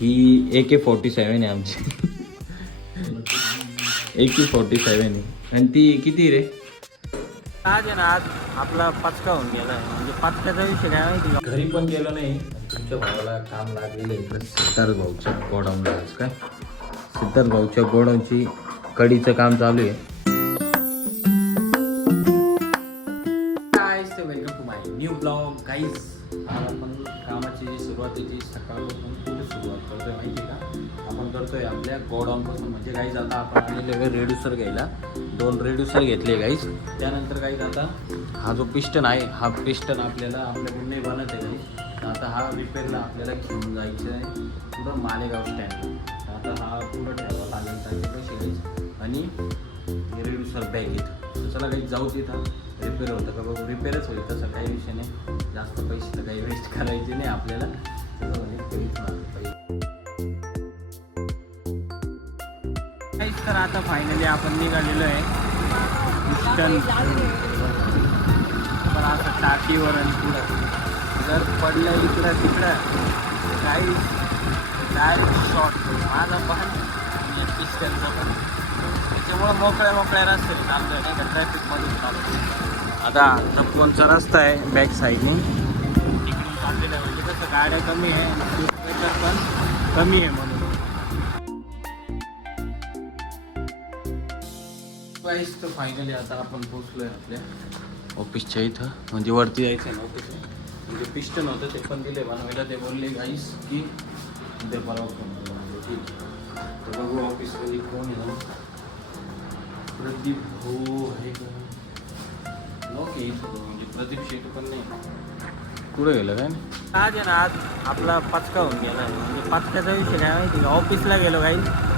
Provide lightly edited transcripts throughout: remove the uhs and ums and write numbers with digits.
ही AK-47 आहे आमची. AK-47 आहे. आणि ती किती रे? आज आहे ना, आज आपला पचका होऊन गेला आहे. म्हणजे पचकाचा विषय काय माहिती का? घरी पण गेलो नाही. तुमच्या भावाला काम लागलेलं आहे इकडे सिद्धार्थ भाऊच्या गोडाऊनला. आज काय सिद्धार्थ भाऊच्या गोडाऊनची कडीचं काम चालू आहे. Guys welcome to my new blog. Guys आज आपण कामाची जी सुरुवातीची सकाळपासून पुढे सुरुवात करतोय माहिती का? आपण करतोय आपल्या गोडाऊनपासून. म्हणजे गाईज आता आपण आलेले रेड्युसर घ्यायला 2 रेड्युसर घेतले गाईज. त्यानंतर गाईज आता हा जो पिस्टन आहे, हा पिस्टन आपल्याला आपल्याकडून नाही बनत आहे गाईज. आता हा रिपेअरला आपल्याला घेऊन जायचं आहे पुढं मालेगाव स्टँडला. आता हा पुढं ठेवावा लागेल त्याचे पैसे गाईज. आणि रेड्युसर बॅग इथं. तर चला काही जाऊ तिथं. रिपेअर होतं का बघू. रिपेअरच होईल तसं काही विषय नाही. जास्त पैसे तर काही वेस्ट करायचे नाही आपल्याला. तर आता फायनली आपण निघालेलो आहे पिस्टन. पण आता टाकीवर आणि पुढं जर पडलं इकडं तिकडं काही डायरेक्ट शॉर्ट माझा पण पिस्टनचा पण. त्याच्यामुळं मोकळ्या रस्त्याने चालतोय नाही का, ट्रॅफिकमधून चालतो. आता तपोनचा रस्ता आहे बॅक साईडने तिकडून चाललेला आहे. म्हणजे कसं गाड्या कमी आहे आणि स्पीड पण कमी आहे म्हणून. तर फायनली आता आपण पोहोचलोय आपल्या ऑफिसच्या इथं. म्हणजे वरती यायचं आहे ना ऑफिस. म्हणजे पिस्टन होतं ते पण दिले बनवायला. ते बोलले गाईस की उद्या परवा फोन. ठीक तर बघू ऑफिसमध्ये कोण आहे ना. प्रदीप भाऊ आहे का ओके. म्हणजे प्रदीप शेट पण नाही. कुठं गेलं काय आज आहे ना, आज आपला पचका होऊन गेला आहे. म्हणजे पचकाचा विषय काय माहिती का? ऑफिसला गेलो काही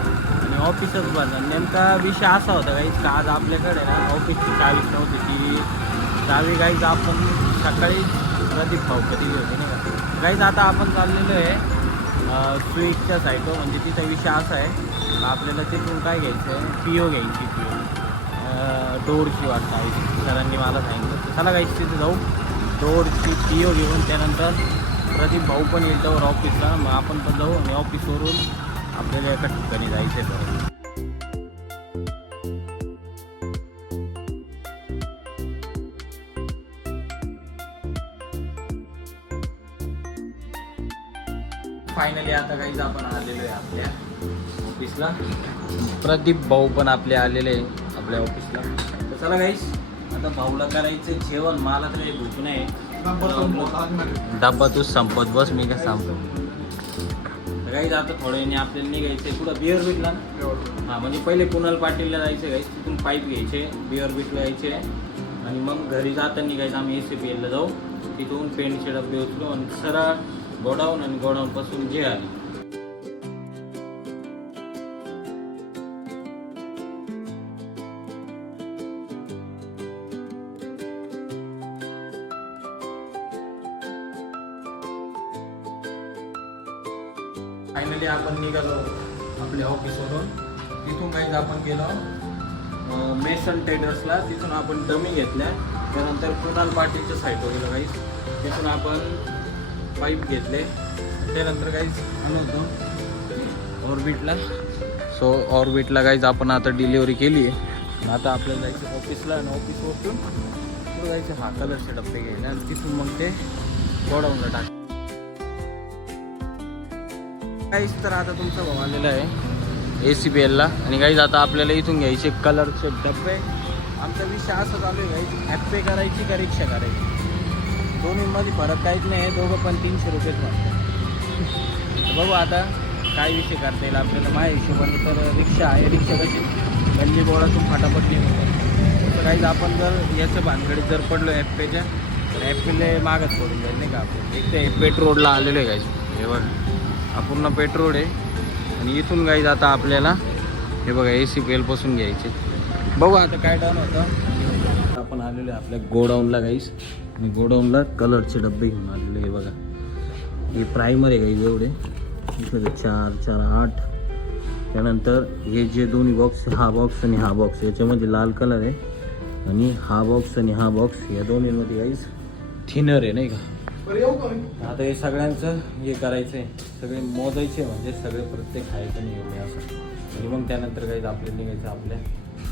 आणि ऑफिसच बंद. नेमका विषय असा होता काहीच का आज आपल्याकडे ना ऑफिसची चावीच नव्हती. ती चावी काहीच आपण सकाळी प्रदीप भाऊ कधी होते नाही का. काहीच आता आपण चाललेलो आहे स्वीटच्या साईडवर. म्हणजे तिचा विषय असा आहे आपल्याला तिथून काय घ्यायचं आहे, PO घ्यायची. डोरची वाटतं आहे सरांनी मला सांगितलं. चला काहीच तिथे जाऊ डोरची PO घेऊन. त्यानंतर प्रदीप भाऊ पण येईल त्यावर ऑफिसला. मग आपण पण जाऊ आणि ऑफिसवरून आपल्याला एका ठिकाणी जायचं आहे परत. फायनली आता काहीच आपण आलेलो आहे आपल्या ऑफिसला. प्रदीप भाऊ पण आपले आलेले आहे आपल्या ऑफिसला. तर चला काहीच आता भाऊला करायचं जेवण. मला तर काही भूक नाही. डब्बा तूच संपत बस, मी काय संपत काही. आता थोड्या वेळाने आपल्याला निघायचं कुठं बिअर बीटला ना. हां म्हणजे पहिले कुणाल पाटीलला जायचं गाईस. तिथून पाईप घ्यायचे, बिअर बीटला यायचे आणि मग घरी जाताना निघायचं आम्ही ACPLला जाऊ. तिथून पेंटचे डबे उचलू आणि सरळ गोडाऊन आणि गोडाऊनपासून जे आली. फायनली आपण निघालो आपल्या ऑफिसवरून. तिथून काहीच आपण गेलो मेसन ट्रेडर्सला. तिथून आपण डमी घेतल्या. त्यानंतर कुणाल पाटीलच्या साईटवर गेलो काहीच. तिथून आपण पाईप घेतले. त्यानंतर काहीच आणतो ऑर्बिटला. सो ऑर्बिटला काहीच आपण आता डिलिव्हरी केली आहे. आता आपल्याला जायचं ऑफिसला आणि ऑफिसवरून पुढे जायचं हा कलरचे डबे घ्यायला आणि तिथून मग ते गोडाऊनला टाक. काहीच तर आता तुमचा भाव आलेला आहे ACPLला. आणि काहीच आता आपल्याला इथून घ्यायचे कलरचे डबे. आमचा विषय असा चालू आहे काहीच ॲप पे करायची का रिक्षा करायची. दोन्हीमध्ये फरक काहीच नाही आहे. दोघं पण 300 रुपयेच वाटतं. बघू आता काय विषय करता येईल आपल्याला. माझ्या हिशोबाने तर रिक्षा आहे. रिक्षा कशी गल्ली बोळातून फटाफट निघतो. तर काहीच आपण जर याच्या भानगडीत जर पडलो ॲप पेच्या तर ॲप पेला मागच पडून जाईल नाही का. आपण एक ते पेट्रोलला आलेलो आहे काहीच. हे बघा हा पूर्ण पेट्रोल आहे. आणि इथून गाईज आता आपल्याला हे बघा ACPLपासून घ्यायचे. बघू आता काय डन होतं. आपण आलेलो आहे आपल्या गोडाऊनला गाईज. आणि गोडाऊनला कलरचे डबे घेऊन आलेले. हे बघा हे प्रायमर आहे गाईज एवढे. इथं 4, 4, 8. त्यानंतर हे जे दोन्ही बॉक्स, हा बॉक्स आणि हा बॉक्स, याच्यामध्ये लाल कलर आहे. आणि हा बॉक्स आणि हा बॉक्स या दोन्हीमध्ये गाईज थिनर आहे नाही का. आता हे सगळ्यांचं हे करायचंय, सगळे मोजायचे म्हणजे सगळे प्रत्येक खायचं नाही एवढे असं. आणि मग त्यानंतर काही आपल्या निघायचं आपल्या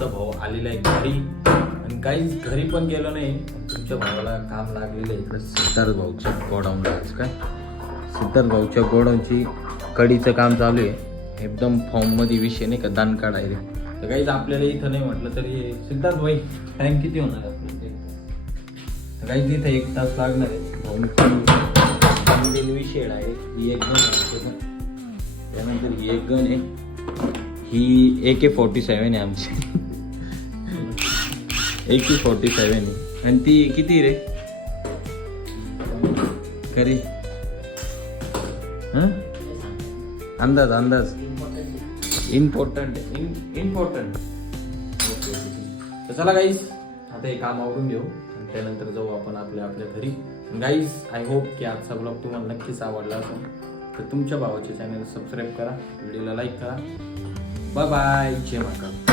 तर भाऊ आलेला आहे घरी. आणि काहीच घरी पण गेलो नाही, तुमच्या भावाला काम लागलेलं आहे इकडं सिद्धार्थ भाऊच्या गोडाऊनला. आज काय सिद्धार्थ भाऊच्या गोडाऊनची कडीचं काम चालू आहे, एकदम फॉर्ममध्ये विषय नाही का, दान काढायला. तर काहीच आपल्याला इथं नाही म्हटलं तरी सिद्धार्थ भाई टाईम किती होणार आपल्याला? तर काहीच इथं 1 तास लागणार आहे. भाऊंची विषय आहे ही एक गण आहे, त्यानंतर ही एक गण आहे, ही AK-47 आहे आमची. AK-47 आहे. आणि ती किती रे खरी अंदाज अंदाज इम्पॉर्टंट. ओके. तर चला गाईस आता हे काम आवरून घेऊ आणि त्यानंतर जाऊ आपण आपल्या घरी. गाईज आय होप की आजचा ब्लॉग तुम्हाला नक्कीच आवडला असेल. तर तुमच्या भावाच्या चॅनल सबस्क्राईब करा, व्हिडिओला लाईक करा. बाय बाय, जय महाकाल.